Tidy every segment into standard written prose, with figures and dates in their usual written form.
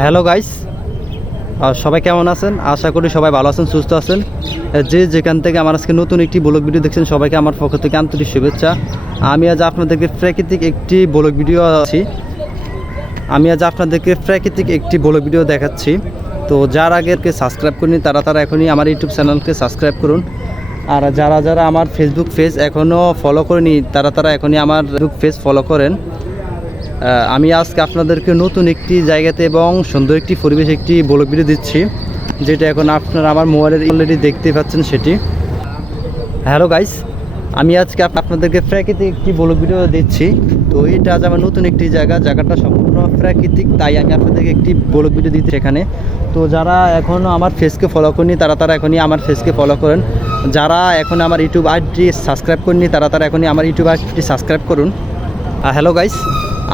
Hello guys, সবাই কেমন আছেন? আশা করি সবাই ভালো আছেন, সুস্থ আছেন। যে যেখান থেকে আমার আজকে নতুন একটি ব্লগ ভিডিও দেখছেন, সবাইকে আমার পক্ষ থেকে আন্তরিক শুভেচ্ছা। আমি আজ আপনাদেরকে প্রাকৃতিক একটি ব্লগ ভিডিও দেখাচ্ছি। তো যার আগেকে সাবস্ক্রাইব করিনি তারা এখনই আমার ইউটিউব চ্যানেলকে সাবস্ক্রাইব করুন। আর যারা আমার ফেসবুক পেজ এখনও ফলো করেনি তারা এখনই আমার ফেসবুক পেজ ফলো করেন। আমি আজকে আপনাদেরকে নতুন একটি জায়গাতে এবং সুন্দর একটি পরিবেশ একটি ব্লগ ভিডিও দিচ্ছি, যেটা এখন আপনারা আমার মোবাইলের অলরেডি দেখতে পাচ্ছেন সেটি। হ্যালো গাইস, আমি আজকে আপনাদেরকে প্রাকৃতিক একটি ব্লগ ভিডিও দিচ্ছি। তো এটা আজ আমার নতুন একটি জায়গাটা সম্পূর্ণ প্রাকৃতিক, তাই আমি আপনাদেরকে একটি ব্লগ ভিডিও দিচ্ছি এখানে। তো যারা এখনও আমার ফেসকে ফলো করেনি তারা এখনই আমার ফেসকে ফলো করেন। যারা এখন আমার ইউটিউব আইডি সাবস্ক্রাইব করেনি তারা এখনই আমার ইউটিউব আইডি সাবস্ক্রাইব করুন। হ্যালো গাইস,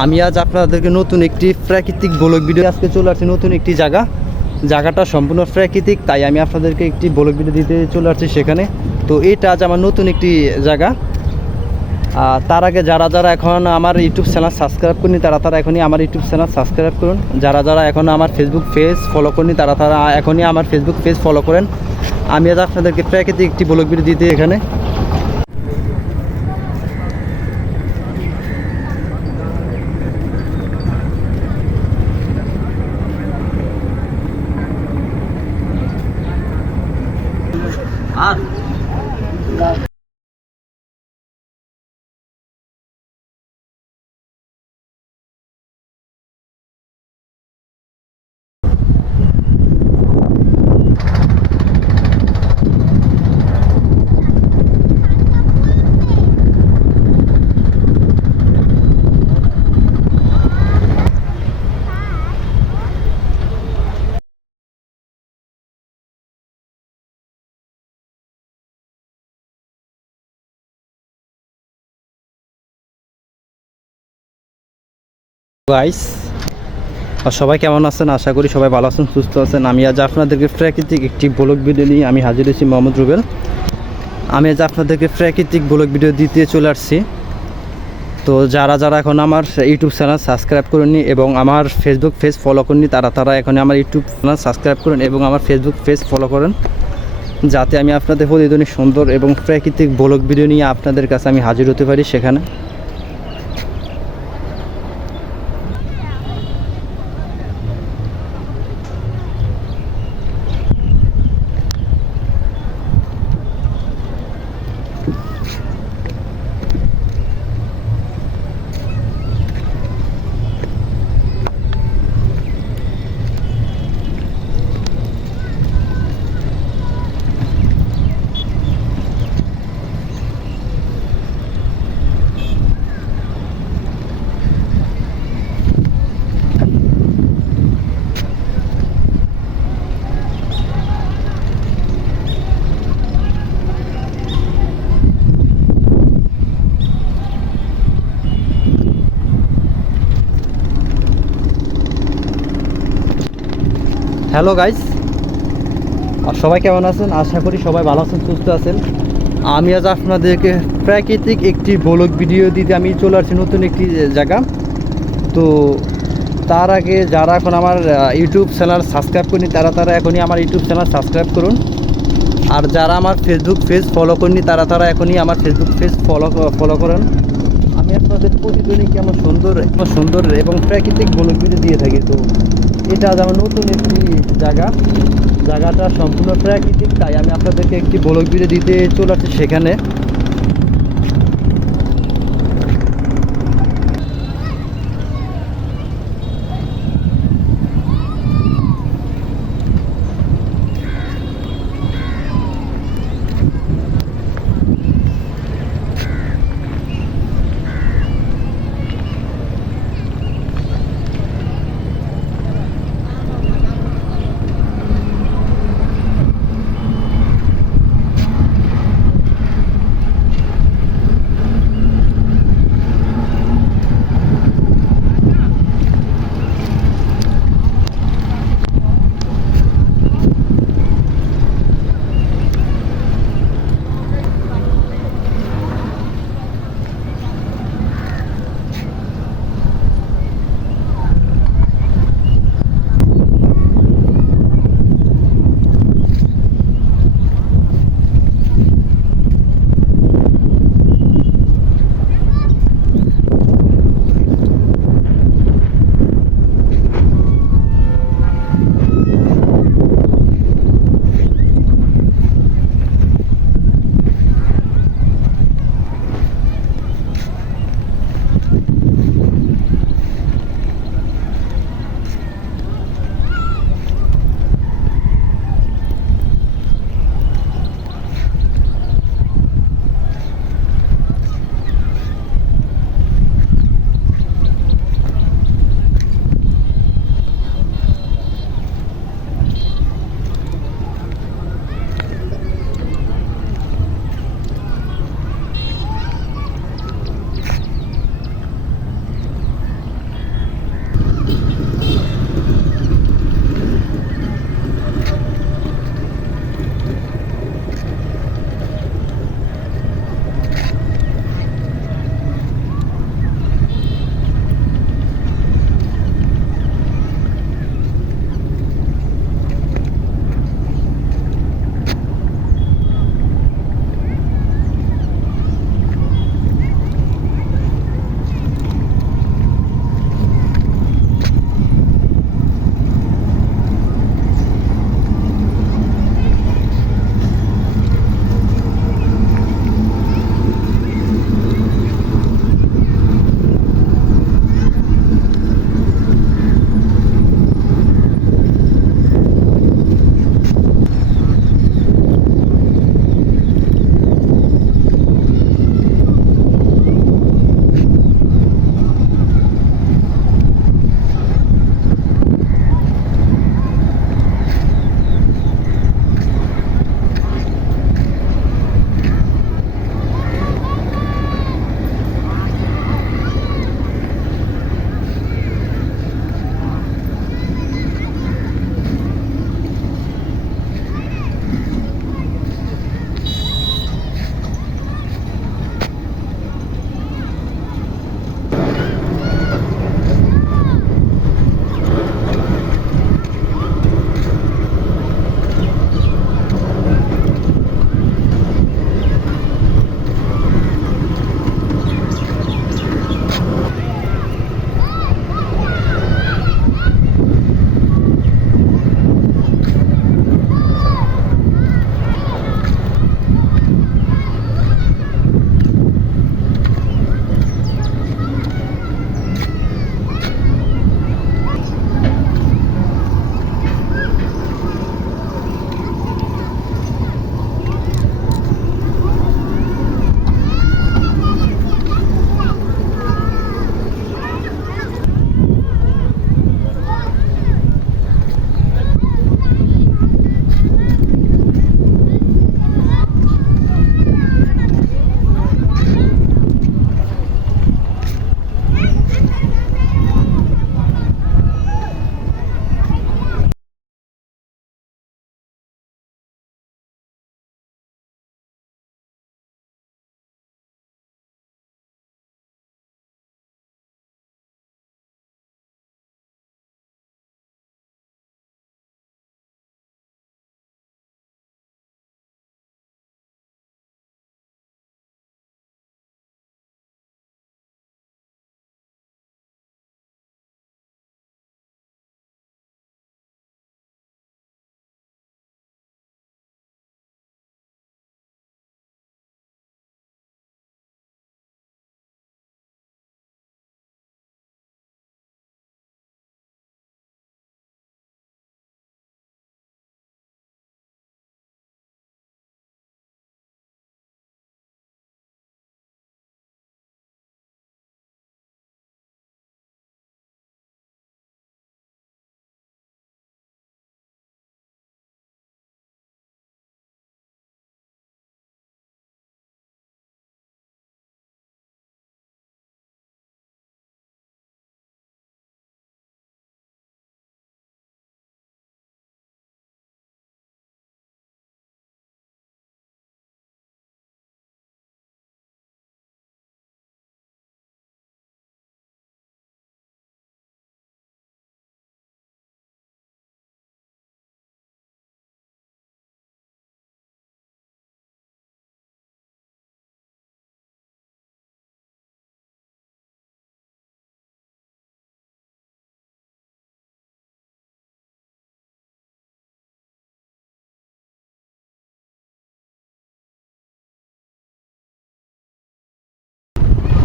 আমি আজ আপনাদেরকে নতুন একটি প্রাকৃতিক ব্লগ ভিডিও আজকে চলে আসছি নতুন একটি জায়গাটা সম্পূর্ণ প্রাকৃতিক, তাই আমি আপনাদেরকে একটি ব্লগ ভিডিও দিতে চলে আসছি সেখানে। তো এটা আজ আমার নতুন একটি জায়গা। তার আগে যারা এখন আমার ইউটিউব চ্যানেল সাবস্ক্রাইব করেনি তারা এখনই আমার ইউটিউব চ্যানেল সাবস্ক্রাইব করুন। যারা এখনও আমার ফেসবুক পেজ ফলো করেনি তারা এখনই আমার ফেসবুক পেজ ফলো করেন। আমি আজ আপনাদেরকে প্রাকৃতিক একটি ব্লগ ভিডিও দিতে এখানে। গাইস, সবাই কেমন আছেন? আশা করি সবাই ভালো আছেন, সুস্থ আছেন। আমি আজ আপনাদেরকে প্রাকৃতিক একটি ব্লগ ভিডিও নিয়ে আমি হাজির হয়েছি, মোহাম্মদ রুবেল। আমি আজ আপনাদেরকে প্রাকৃতিক ব্লগ ভিডিও দিতে চলে আসছি। তো যারা এখন আমার ইউটিউব চ্যানেল সাবস্ক্রাইব করেননি এবং আমার ফেসবুক পেজ ফলো করেননি তারা এখন আমার ইউটিউব চ্যানেল সাবস্ক্রাইব করেন এবং আমার ফেসবুক পেজ ফলো করেন, যাতে আমি আপনাদের প্রতিদিন সুন্দর এবং প্রাকৃতিক ব্লগ ভিডিও নিয়ে আপনাদের কাছে আমি হাজির হতে পারি সেখানে। হ্যালো গাইস, সবাই কেমন আছেন? আশা করি সবাই ভালো আছেন, সুস্থ আছেন। আমি আজ আপনাদেরকে প্রাকৃতিক একটি ব্লগ ভিডিও দিতে আমি চলে আসছি নতুন একটি জায়গা। তো তার আগে যারা এখন আমার ইউটিউব চ্যানেল সাবস্ক্রাইব করেনি তারা এখনই আমার ইউটিউব চ্যানেল সাবস্ক্রাইব করুন। আর যারা আমার ফেসবুক পেজ ফলো করেনি তারা এখনই আমার ফেসবুক পেজ ফলো করেন। আমি আপনাদের প্রতিদিনই কেমন সুন্দর এবং প্রাকৃতিক ব্লগ ভিডিও দিয়ে থাকি। তো এটা আজ আমার নতুন একটি জায়গাটা সম্পূর্ণ প্রাকৃতিক, তাই আমি আপনাদেরকে একটি ব্লগ ভিডিও দিতে চলে আসছি সেখানে।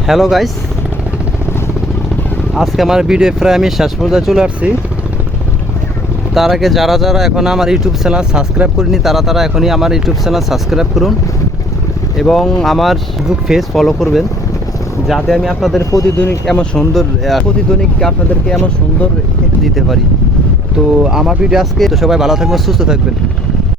হ্যালো গাইস, আজকে আমার ভিডিও প্রায় আমি শেষ পর্যায়ে চলে আসছি। তার আগে যারা যারা এখন আমার ইউটিউব চ্যানেল সাবস্ক্রাইব করিনি তারা এখনই আমার ইউটিউব চ্যানেল সাবস্ক্রাইব করুন এবং আমার ফেসবুক পেজ ফলো করবেন, যাতে আমি আপনাদের প্রতিদিনিক আপনাদেরকে এমন সুন্দর দিতে পারি। তো আমার ভিডিও আজকে, তো সবাই ভালো থাকবেন, সুস্থ থাকবেন।